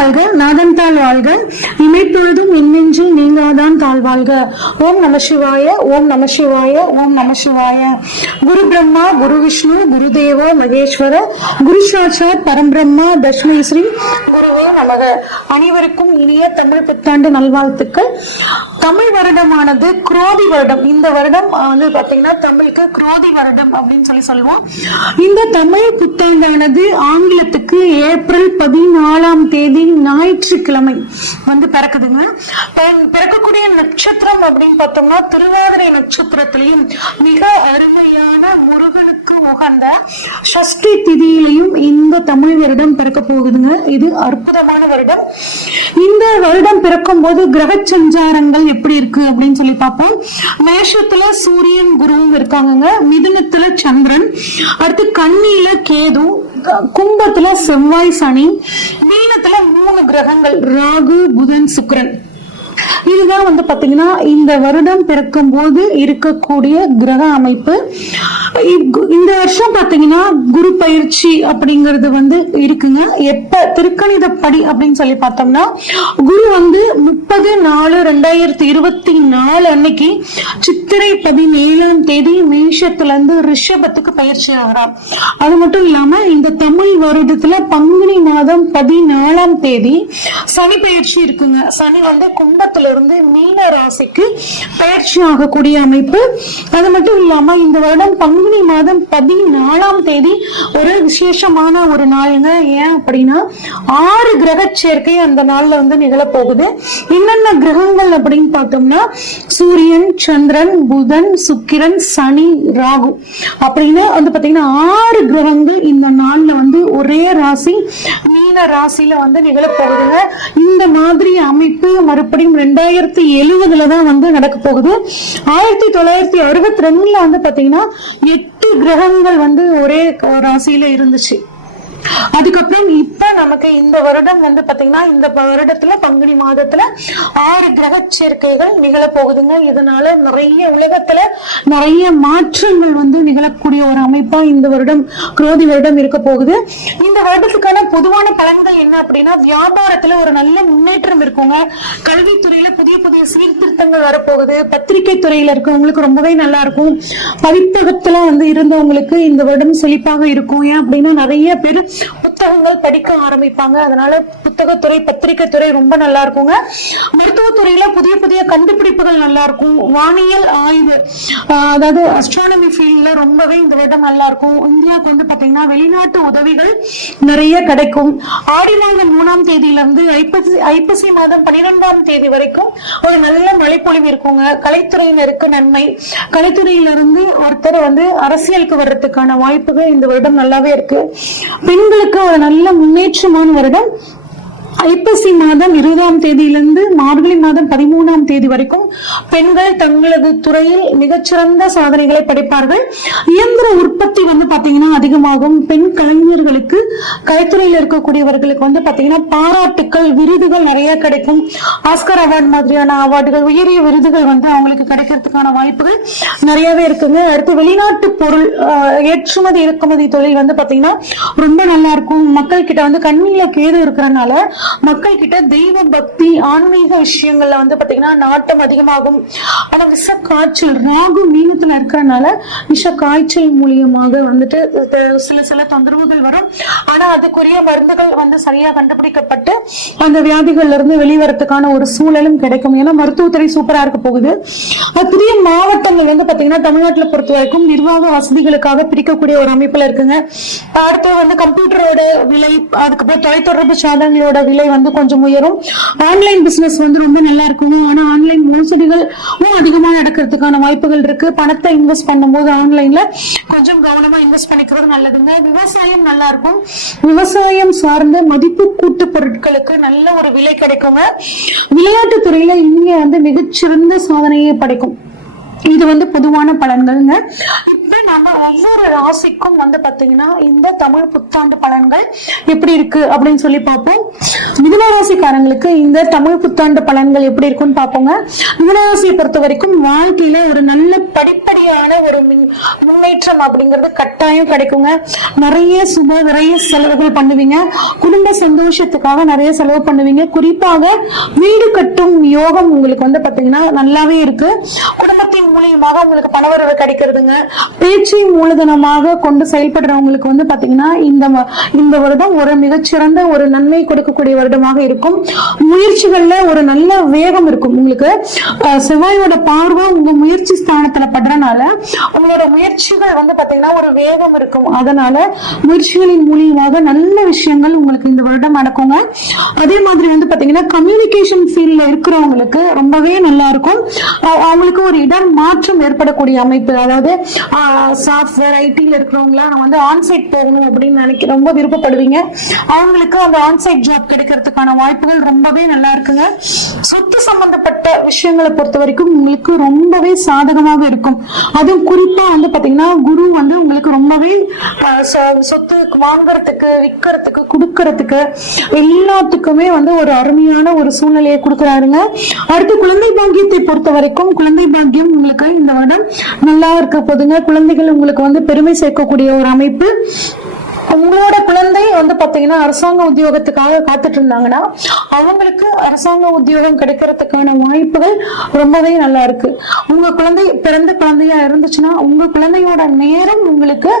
வாழ்க, நாதன் தாழ் வாழ்க, இமைப்பொழுதும் இன்னெஞ்சில் நீங்காதான் தாழ் வாழ்க. ஓம் நம சிவாய, ஓம் நம சிவாய, ஓம் நம சிவாய. குரு பிரம்மா, குரு விஷ்ணு, குரு தேவோ மகேஸ்வர, குரு சாட்சாத் பரம்பிரம்மா தஸ்மை ஸ்ரீ குருவே நமக. அனைவருக்கும் இனிய தமிழ் புத்தாண்டு நல்வாழ்த்துக்கள். தமிழ் வருடமானது குரோதி வருடம். இந்த வருடம் வந்து பாத்தீங்கன்னா தமிழுக்கு குரோதி வருடம் அப்படின்னு சொல்லுவோம். இந்த தமிழ் புத்தாண்டானது ஆங்கிலத்துக்கு ஏப்ரல் 14ஆம் தேதி ஞாயிற்றுக்கிழமை வந்து பிறக்குதுங்க. பிறக்கக்கூடிய நட்சத்திரம் அப்படின்னு பார்த்தோம்னா திருவாதிரை நட்சத்திரத்திலையும் மிக அருமையான முருகனுக்கு உகந்த சஷ்டி திதியிலையும் இந்த தமிழ் வருடம் பிறக்க போகுதுங்க. இது அற்புதமான வருடம். இந்த வருடம் பிறக்கும் போது கிரக சஞ்சாரங்கள் எப்படி இருக்கு அப்படின்னு சொல்லி பார்ப்போம். மேஷத்துல சூரியன் குருவும் இருக்காங்க, மிதுனத்துல சந்திரன், அடுத்து கன்னியில கேது, கும்பத்துல செவ்வாய் சனி, மீனத்துல 3 கிரகங்கள் ராகு புதன் சுக்கிரன். இதுதான் வந்து பாத்தீங்கன்னா இந்த வருடம் பிறக்கும் போது இருக்கக்கூடிய கிரக அமைப்பு. இந்த வருஷம் பாத்தீங்கன்னா குரு பயிற்சி அப்படிங்கிறது வந்து இருக்குங்க. எப்ப திருக்கணிதப்படி அப்படின்னு சொல்லி பார்த்தோம்னா குரு வந்து 30/4/2024 அன்னைக்கு சித்திரை 17ஆம் தேதி மேஷத்துல இருந்து ரிஷபத்துக்கு பயிற்சி ஆகிறார். அது மட்டும் இல்லாம இந்த தமிழ் வருடத்துல பங்குனி மாதம் 14ஆம் தேதி சனி பயிற்சி இருக்குங்க. சனி வந்து கும்பத்துல இருந்து மீன ராசிக்கு பயிற்சி ஆகக்கூடிய அமைப்பு. அது மட்டும் இல்லாம இந்த வருடம் பங்குனி மாதம் 14ஆம் தேதி ஒரு விசேஷமான ஒரு நாளுங்க. ஏன் அப்படின்னா 6 கிரக சேர்க்கை அந்த நாள்ல வந்து நிகழப்போகுது. என்னென்ன கிரகங்கள் அப்படின்னு பார்த்தோம்னா சூரியன், சந்திரன், புதன், சுக்கிரன், சனி, ராகு அப்படின்னு வந்து பாத்தீங்கன்னா 6 கிரகங்கள் இந்த நாள்ல வந்து ஒரே ராசி மீன ராசியில வந்து நிகழப்போகுதுங்க. இந்த மாதிரி அமைப்பு மறுபடியும் 2070 தான் வந்து நடக்க போகுது. 1962 வந்து பாத்தீங்கன்னா 8 கிரகங்கள் வந்து ஒரே ராசியில இருந்துச்சு. அதுக்கப்புறம் இப்ப நமக்கு இந்த வருடம் வந்து பாத்தீங்கன்னா இந்த வருடத்துல பங்குனி மாதத்துல 6 கிரக சேர்க்கைகள் நிகழ போகுதுங்க. இதனால நிறைய உலகத்துல நிறைய மாற்றங்கள் வந்து நிகழக்கூடிய ஒரு அமைப்பா இந்த வருடம் குரோதி வருடம் இருக்க போகுது. இந்த வருடத்துக்கான பொதுவான பலன்கள் என்ன அப்படின்னா வியாபாரத்துல ஒரு நல்ல முன்னேற்றம் இருக்குங்க. கல்வித்துறையில புதிய புதிய சீர்திருத்தங்கள் வரப்போகுது. பத்திரிகை துறையில இருக்கவங்களுக்கு ரொம்பவே நல்லா இருக்கும். பதிப்பகத்துல வந்து இருந்தவங்களுக்கு இந்த வருடம் செழிப்பாக இருக்கும். ஏன் அப்படின்னா நிறைய பேர் புத்தகங்கள் படிக்க ஆரம்பிப்பாங்க. அதனால புத்தகத்துறை பத்திரிகை துறை ரொம்ப நல்லா இருக்குங்க. மருத்துவத்துறையில புதிய புதிய கண்டுபிடிப்புகள் நல்லா இருக்கும். வானியல் ஆய்வு அதாவது அஸ்ட்ரானமி ஃபீல்ட்ல ரொம்பவே இந்த வருடம் நல்லா இருக்கும். இந்தியாவுக்கு வந்து பாத்தீங்கன்னா வெளிநாட்டு உதவிகள் நிறைய கிடைக்கும். ஆடி மாதம் 3ஆம் தேதியில இருந்து ஐப்பசி மாதம் 12ஆம் தேதி வரைக்கும் ஒரு நல்ல மழைப்பொழிவு இருக்குங்க. கலைத்துறையினருக்கு நன்மை. கலைத்துறையிலிருந்து ஒருத்தர் வந்து அரசியலுக்கு வர்றதுக்கான வாய்ப்புகள் இந்த வருடம் நல்லாவே இருக்கு. பெண்களுக்கு ஒரு நல்ல முன்னேற்றமான வருடம். ஐப்பசி மாதம் 20ஆம் தேதியிலிருந்து மார்கழி மாதம் 13ஆம் தேதி வரைக்கும் பெண்கள் தங்களது துறையில் மிகச்சிறந்த சாதனைகளை படைப்பார்கள். இயந்திர உற்பத்தி வந்து பாத்தீங்கன்னா அதிகமாகும். பெண் கலைஞர்களுக்கு கலைத்துறையில் இருக்கக்கூடியவர்களுக்கு வந்து பாத்தீங்கன்னா பாராட்டுக்கள் விருதுகள் நிறைய கிடைக்கும். ஆஸ்கர் அவார்டு மாதிரியான அவார்டுகள் உயரிய விருதுகள் வந்து அவங்களுக்கு கிடைக்கிறதுக்கான வாய்ப்புகள் நிறையவே இருக்குங்க. அடுத்து வெளிநாட்டு பொருள் ஏற்றுமதி இறக்குமதி தொழில் வந்து பாத்தீங்கன்னா ரொம்ப நல்லா இருக்கும். மக்கள் கிட்ட வந்து கண்ணில கேது இருக்கிறதுனால மக்கள் கிட்ட தெய்வ பக்தி ஆன்மீக விஷயங்கள்ல வந்து பாத்தீங்கன்னா நாட்டம் அதிகமாகும். ஆனா விஷ காய்ச்சல் ராகு மீனத்துல இருக்கிறதுனால விஷ காய்ச்சல் மூலியமாக வந்துட்டு சில தொந்தரவுகள் வரும். ஆனா அதுக்குரிய மருந்துகள் வந்து சரியா கண்டுபிடிக்கப்பட்டு அந்த வியாதிகள்ல இருந்து வெளிவரத்துக்கான ஒரு சூழலும் கிடைக்கும். ஏன்னா மருத்துவத்துறை சூப்பரா இருக்க போகுது. புதிய மாவட்டங்கள் வந்து பாத்தீங்கன்னா தமிழ்நாட்டுல பொறுத்த வரைக்கும் நிர்வாக வசதிகளுக்காக பிரிக்கக்கூடிய ஒரு அமைப்புல இருக்குங்க. அடுத்து வந்து கம்ப்யூட்டரோட விலை, அதுக்கப்புறம் தொலைத்தொடர்பு சாதனங்களோட விலை வந்து கொஞ்சம் உயரும். ஆன்லைன் பிசினஸ் வந்து ரொம்ப நல்லா இருக்கும். ஆனா ஆன்லைன் மோசடிகள் அதிகமா நடக்கிறதுக்கான வாய்ப்புகள் இருக்கு. பணத்தை இன்வெஸ்ட் பண்ணும்போது ஆன்லைன்ல கொஞ்சம் கவனமா இன்வெஸ்ட் பண்ணிக்கிறது நல்லதுங்க. விவசாயம் நல்லா இருக்கும். விவசாயம் சார்ந்த மதிப்பு கூட்டு பொருட்களுக்கு நல்ல ஒரு விலை கிடைக்குங்க. விளையாட்டு துறையில இங்க வந்து மிகச்சிறந்த சாதனையை படைக்கும். இது வந்து பொதுவான பலன்கள்ங்க. இப்ப இப்ப நம்ம ஒவ்வொரு ராசிக்கும் வந்து பாத்தீங்கன்னா இந்த தமிழ் புத்தாண்டு பலன்கள் எப்படி இருக்கு அப்படின்னு சொல்லி பார்ப்போம். மிதுன ராசிக்காரங்களுக்கு இந்த தமிழ் புத்தாண்டு பலன்கள் எப்படி இருக்குன்னு பார்ப்போங்க. மிதுன ராசியை பொறுத்த வரைக்கும் வாழ்க்கையில ஒரு நல்ல படிப்படியான ஒரு முன்னேற்றம் அப்படிங்கிறது கட்டாயம் கிடைக்குங்க. நிறைய சுப நிறைய செலவுகள் பண்ணுவீங்க. குடும்ப சந்தோஷத்துக்காக நிறைய செலவு பண்ணுவீங்க. குறிப்பாக வீடு கட்டும் யோகம் உங்களுக்கு வந்து பாத்தீங்கன்னா நல்லாவே இருக்கு. குடும்பத்தின் மூலியமாக உங்களுக்கு பணவரவு கிடைக்கிறதுங்க. பேச்சை மூலதனமாக கொண்டு செயல்படுறவங்களுக்கு வந்து பாத்தீங்கன்னா இந்த வருடம் ஒரு மிகச்சிறந்த ஒரு நன்மை கொடுக்கக்கூடிய வருடமாக இருக்கும். முயற்சிகள்ல ஒரு நல்ல வேகம் இருக்கும். உங்களுக்கு செவ்வாயோட பார்வை உங்க முயற்சி ஸ்தானத்துல படுறதுனால உங்களோட முயற்சிகள் வந்து பாத்தீங்கன்னா ஒரு வேகம் இருக்கும். அதனால முயற்சிகளின் மூலியமாக நல்ல விஷயங்கள் உங்களுக்கு இந்த வருடம் நடக்குங்க. அதே மாதிரி வந்து பாத்தீங்கன்னா கம்யூனிகேஷன் ஃபீல்ட்ல இருக்கிறவங்களுக்கு ரொம்பவே நல்லா இருக்கும். அவங்களுக்கு ஒரு இடம் மாற்றம் ஏற்படக்கூடிய அமைப்பு, அதாவது சாஃப்ட்வேர் ஐடில இருக்கிறவங்களா வந்து ஆன்சைட் போகணும் அப்படின்னு ரொம்ப விருப்பப்படுவீங்க. அவங்களுக்கு அந்த ஆன்சைட் ஜாப் கிடைக்கிறதுக்கான வாய்ப்புகள் ரொம்பவே நல்லா இருக்குங்க. சொத்து சம்பந்தப்பட்ட விஷயங்களை பொறுத்த வரைக்கும் உங்களுக்கு ரொம்பவே சாதகமாக இருக்கும். அதுவும் குறிப்பா வந்து பாத்தீங்கன்னா குரு வந்து உங்களுக்கு ரொம்பவே சொத்து வாங்கறதுக்கு, விற்கிறதுக்கு, கொடுக்கறதுக்கு எல்லாத்துக்குமே வந்து ஒரு அருமையான ஒரு சூழ்நிலையை கொடுக்கிறாருங்க. அடுத்து குழந்தை பாக்கியத்தை பொறுத்த வரைக்கும் குழந்தை பாக்கியம் உங்களுக்கு இந்த வருடம் நல்லா இருக்க போதுங்க. குழந்தைகள் உங்களுக்கு வந்து பெருமை சேர்க்கக்கூடிய ஒரு அமைப்பு. உங்களோட குழந்தை வந்து பாத்தீங்கன்னா அரசாங்க உத்தியோகத்துக்காக காத்துட்டு இருந்தாங்கன்னா அவங்களுக்கு அரசாங்க உத்தியோகம் கிடைக்கிறதுக்கான வாய்ப்புகள் ரொம்பவே நல்லா இருக்கு. உங்க குழந்தை பிறந்த குழந்தையா இருந்துச்சுன்னா உங்க குழந்தையோட நேரம் உங்களுக்கு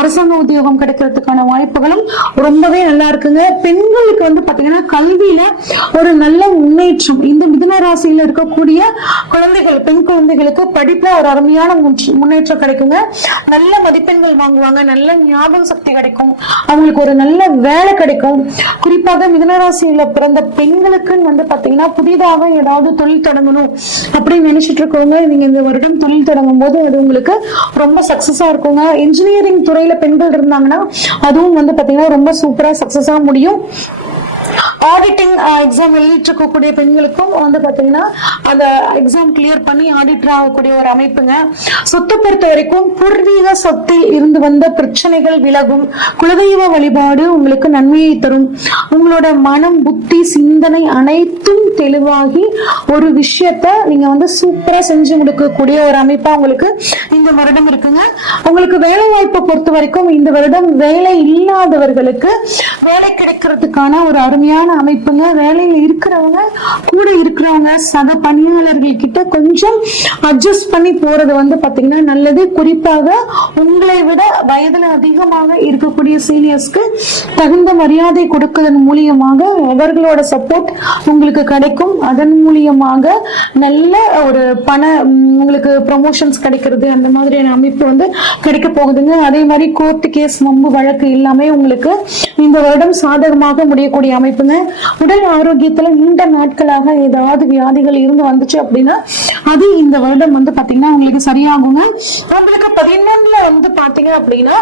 அரசாங்க உத்தியோகம் கிடைக்கிறதுக்கான வாய்ப்புகளும் ரொம்பவே நல்லா இருக்குங்க. பெண்களுக்கு வந்து பாத்தீங்கன்னா கல்வியில ஒரு நல்ல முன்னேற்றம். இந்த மிதுன ராசியில இருக்கக்கூடிய குழந்தைகள், பெண் குழந்தைகளுக்கு படிப்புல ஒரு அருமையான முன்னேற்றம் கிடைக்குங்க. நல்ல மதிப்பெண்கள் வாங்குவாங்க. நல்ல ஞாபக சக்தி கிடைக்கும். அவங்களுக்கு ஒரு நல்ல வேலை கிடைக்கும். குறிப்பாக மிதுனராசியில பிறந்த பெண்களுக்கு வந்து பாத்தீங்கன்னா புதிதாக ஏதாவது தொழில் தொடங்கணும் அப்படின்னு நினைச்சிட்டு இருக்கவங்க நீங்க இந்த வருடம் தொழில் தொடங்கும் போது அது உங்களுக்கு ரொம்ப சக்சஸா இருக்குங்க. இன்ஜினியரிங் துறையில பெண்கள் இருந்தாங்கன்னா அதுவும் வந்து பாத்தீங்கன்னா ரொம்ப சூப்பரா சக்சஸா முடியும். ஆடிட்டிங் எக்ஸாம் எழுதிட்டு இருக்கக்கூடிய பெண்களுக்கும் வந்து பாத்தீங்கன்னா அந்த எக்ஸாம் கிளியர் பண்ணி ஆடிட்டர் ஆகக்கூடிய ஒரு அமைப்புங்க. சொத்தை பொறுத்த வரைக்கும் பூர்வீக சொத்தில் இருந்து வந்த பிரச்சனைகள் விலகும். குலதெய்வ வழிபாடு உங்களுக்கு நன்மையை தரும். உங்களோட மனம், புத்தி, சிந்தனை அனைத்தும் தெளிவாகி ஒரு விஷயத்த நீங்க வந்து சூப்பரா செஞ்சு கொடுக்கக்கூடிய ஒரு அமைப்பா உங்களுக்கு இந்த வருடம் இருக்குங்க. உங்களுக்கு வேலை வாய்ப்பை பொறுத்த வரைக்கும் இந்த வருடம் வேலை இல்லாதவர்களுக்கு வேலை கிடைக்கிறதுக்கான ஒரு அருமையான அமைப்புங்க. வேலையில இருக்கிறவங்க கூட இருக்கிறவங்க சக பணியாளர்கள் கிட்ட கொஞ்சம் அட்ஜஸ்ட் பண்ணி போறது வந்து பாத்தீங்கன்னா நல்லது. குறிப்பாக உங்களை விட வயதுல அதிகமாக இருக்கக்கூடிய சீனியர்ஸ்க்கு தகுந்த மரியாதை கொடுப்பதன் மூலியமாக அவர்களோட சப்போர்ட் உங்களுக்கு கிடைக்கும். அதன் மூலியமாக நல்ல ஒரு உங்களுக்கு ப்ரமோஷன்ஸ் கிடைக்கிறது, அந்த மாதிரியான அமைப்பு வந்து கிடைக்க போகுதுங்க. அதே மாதிரி கோர்ட் கேஸ், வம்பு வழக்கு எல்லாமே உங்களுக்கு இந்த வருடம் சாதகமாக முடியக்கூடிய அமைப்புங்க. உடல் ஆரோக்கியத்துல நீண்ட நாட்களாக ஏதாவது வியாதிகள் இருந்து வந்துச்சு அப்படின்னா அது இந்த வருடம் வந்து பாத்தீங்கன்னா உங்களுக்கு சரியாகுங்க. உங்களுக்கு 11ல வந்து பாத்தீங்க அப்படின்னா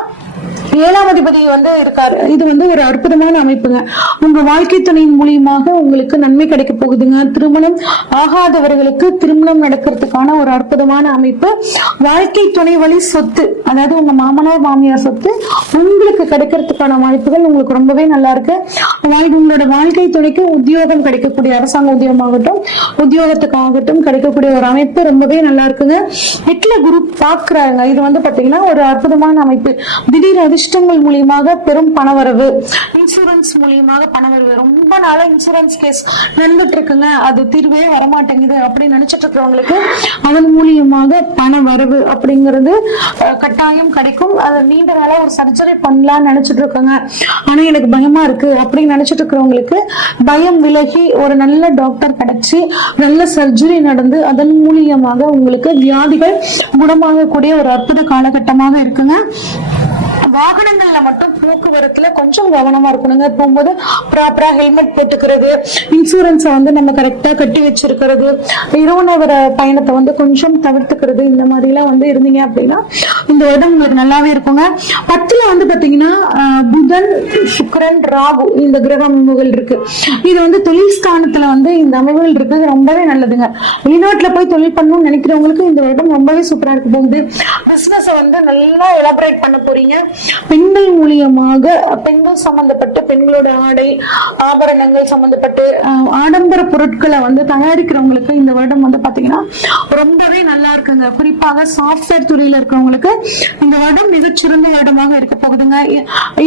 7ஆம் அதிபதி வந்து இருக்காரு. இது வந்து ஒரு அற்புதமான அமைப்புங்க. உங்க வாழ்க்கை துணையின் மூலியமாக உங்களுக்கு நன்மை கிடைக்க போகுதுங்க. திருமணம் ஆகாதவர்களுக்கு திருமணம் நடக்கிறதுக்கான ஒரு அற்புதமான அமைப்பு. வாழ்க்கை துணை வழி சொத்து, அதாவது உங்க மாமனார் மாமியார் சொத்து உங்களுக்கு கிடைக்கிறதுக்கான வாய்ப்புகள் உங்களுக்கு ரொம்பவே நல்லா இருக்கு. உங்களோட வாழ்க்கை துணைக்கு உத்தியோகம் கிடைக்கக்கூடிய, அரசாங்க உத்தியோகமாகட்டும் உத்தியோகத்துக்காகட்டும் கிடைக்கக்கூடிய ஒரு அமைப்பு ரொம்பவே நல்லா இருக்குங்க. 8ல குரு பாக்குறாங்க. இது வந்து பாத்தீங்கன்னா ஒரு அற்புதமான அமைப்பு. திடீர் அதிர்ஷ்டங்கள் மூலியமாக பெரும் பணவரவு, இன்சூரன்ஸ் மூலியமாக பணவரவு. ரொம்ப நாளா இன்சூரன்ஸ் கேஸ் நடந்துட்டு இருக்குங்க, அது தீர்வே வரமாட்டேங்குது அப்படின்னு நினைச்சிட்டு இருக்கிறவங்களுக்கு அதன் மூலியமாக பண வரவு அப்படிங்கிறது கட்டாயம் கிடைக்கும். அது நீண்ட நாளா ஒரு சர்ஜரி பண்ணலாம்னு நினைச்சிட்டு இருக்காங்க, ஆனா எனக்கு பயமா இருக்கு அப்படின்னு நினைச்சிட்டு இருக்கிறவங்களுக்கு பயம் விலகி ஒரு நல்ல டாக்டர் கிடைச்சி நல்ல சர்ஜரி நடந்து அதன் மூலியமாக உங்களுக்கு வியாதிகள் குணமாகக்கூடிய ஒரு அற்புத காலகட்டமாக இருக்குங்க. வாகனங்கள்ல மட்டும் போக்குவரத்துல கொஞ்சம் கவனமா இருக்கணுங்க. போகும்போது ப்ராப்பரா ஹெல்மெட் போட்டுக்கிறது, இன்சூரன்ஸை வந்து நம்ம கரெக்டா கட்டி வச்சிருக்கிறது, இரவு நேர பயணத்தை வந்து கொஞ்சம் தவிர்த்துக்கிறது, இந்த மாதிரி எல்லாம் வந்து இருந்தீங்க அப்படின்னா இந்த வருடம் உங்களுக்கு நல்லாவே இருக்குங்க. 10ல வந்து பாத்தீங்கன்னா புதன், சுக்கிரன், ராகு இந்த கிரக அமைப்புகள் இருக்கு. இது வந்து தொழில் ஸ்தானத்துல வந்து இந்த அமைப்புகள் இருக்கு, ரொம்பவே நல்லதுங்க. வெளிநாட்டுல போய் தொழில் பண்ணணும்னு நினைக்கிறவங்களுக்கு இந்த வருடம் ரொம்பவே சூப்பரா இருக்க போகுது. பிசினஸ் வந்து நல்லா எலாபரேட் பண்ண போறீங்க. பெண்கள் மூலியமாக பெண்கள் சம்பந்தப்பட்டு பெண்களோட ஆடை ஆபரணங்கள் சம்பந்தப்பட்டு ஆடம்பர பொருட்களை வந்து தயாரிக்கிறவங்களுக்கு இந்த வருடம் வந்து பாத்தீங்கன்னா ரொம்பவே நல்லா இருக்குங்க. குறிப்பாக சாஃப்ட்வேர் துறையில இருக்கிறவங்களுக்கு இந்த வருடம் மிகச்சிறந்த வருடமாக இருக்க போகுதுங்க.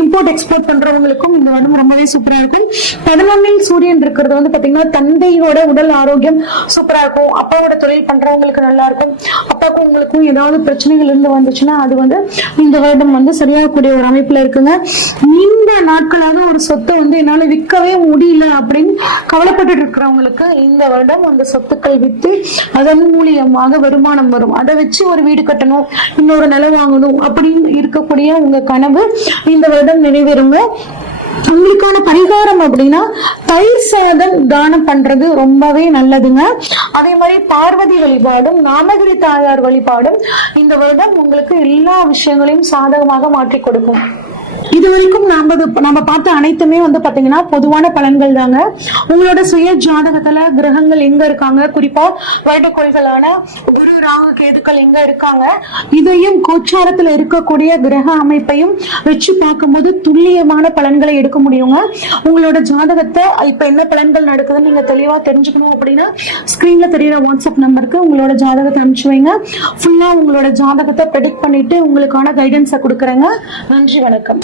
இம்போர்ட் எக்ஸ்போர்ட் பண்றவங்களுக்கும் இந்த வருடம் ரொம்பவே சூப்பரா இருக்கும். 11ல் சூரியன் இருக்கிறது வந்து பாத்தீங்கன்னா தந்தையோட உடல் ஆரோக்கியம் சூப்பரா இருக்கும். அப்பாவோட தொழில் பண்றவங்களுக்கு நல்லா இருக்கும். அப்பாவுக்கும் உங்களுக்கும் ஏதாவது பிரச்சனைகள் இருந்து வந்துச்சுன்னா அது வந்து இந்த வருடம் வந்து சரியாகக்கூடிய ஒரு அமைப்புல இருக்குங்க. நீண்ட நாட்களாக ஒரு சொத்தை வந்து என்னால விற்கவே முடியல அப்படின்னு கவலைப்பட்டு இருக்கிறவங்களுக்கு இந்த வருடம் அந்த சொத்துக்கள் வித்து அதன் மூலியமாக வருமானம் வரும். அதை வச்சு ஒரு வீடு கட்டணும், இன்னொரு நிலம் வாங்கணும் அப்படின்னு இருக்கக்கூடிய உங்க கனவு இந்த வருடம் நிறைவேறுங்க. உங்களுக்கான பரிகாரம் அப்படின்னா தயிர் சாதம் தானம் பண்றது ரொம்பவே நல்லதுங்க. அதே மாதிரி பார்வதி வழிபாடும் நாமகிரி தாயார் வழிபாடும் இந்த வருடம் உங்களுக்கு எல்லா விஷயங்களையும் சாதகமாக மாற்றி கொடுக்கும். இதுவரைக்கும் நம்ம பார்த்த அனைத்துமே வந்து பாத்தீங்கன்னா பொதுவான பலன்கள் தாங்க. உங்களோட சுய ஜாதகத்துல கிரகங்கள் எங்க இருக்காங்க, குறிப்பா வருடக்கோள்களான குரு, ராகு, கேதுக்கள் எங்க இருக்காங்க, இதையும் கோச்சாரத்துல இருக்கக்கூடிய கிரக அமைப்பையும் வச்சு பார்க்கும்போது துல்லியமான பலன்களை எடுக்க முடியுங்க. உங்களோட ஜாதகத்தை இப்ப என்ன பலன்கள் நடக்குதுன்னு நீங்க தெளிவா தெரிஞ்சுக்கணும் அப்படின்னா ஸ்கிரீன்ல தெரியுற வாட்ஸ்அப் நம்பருக்கு உங்களோட ஜாதகத்தை அனுப்பிச்சு வைங்க. ஃபுல்லா உங்களோட ஜாதகத்தை ப்ரெடிக்ட் பண்ணிட்டு உங்களுக்கான கைடன்ஸை கொடுக்குறேங்க. நன்றி, வணக்கம்.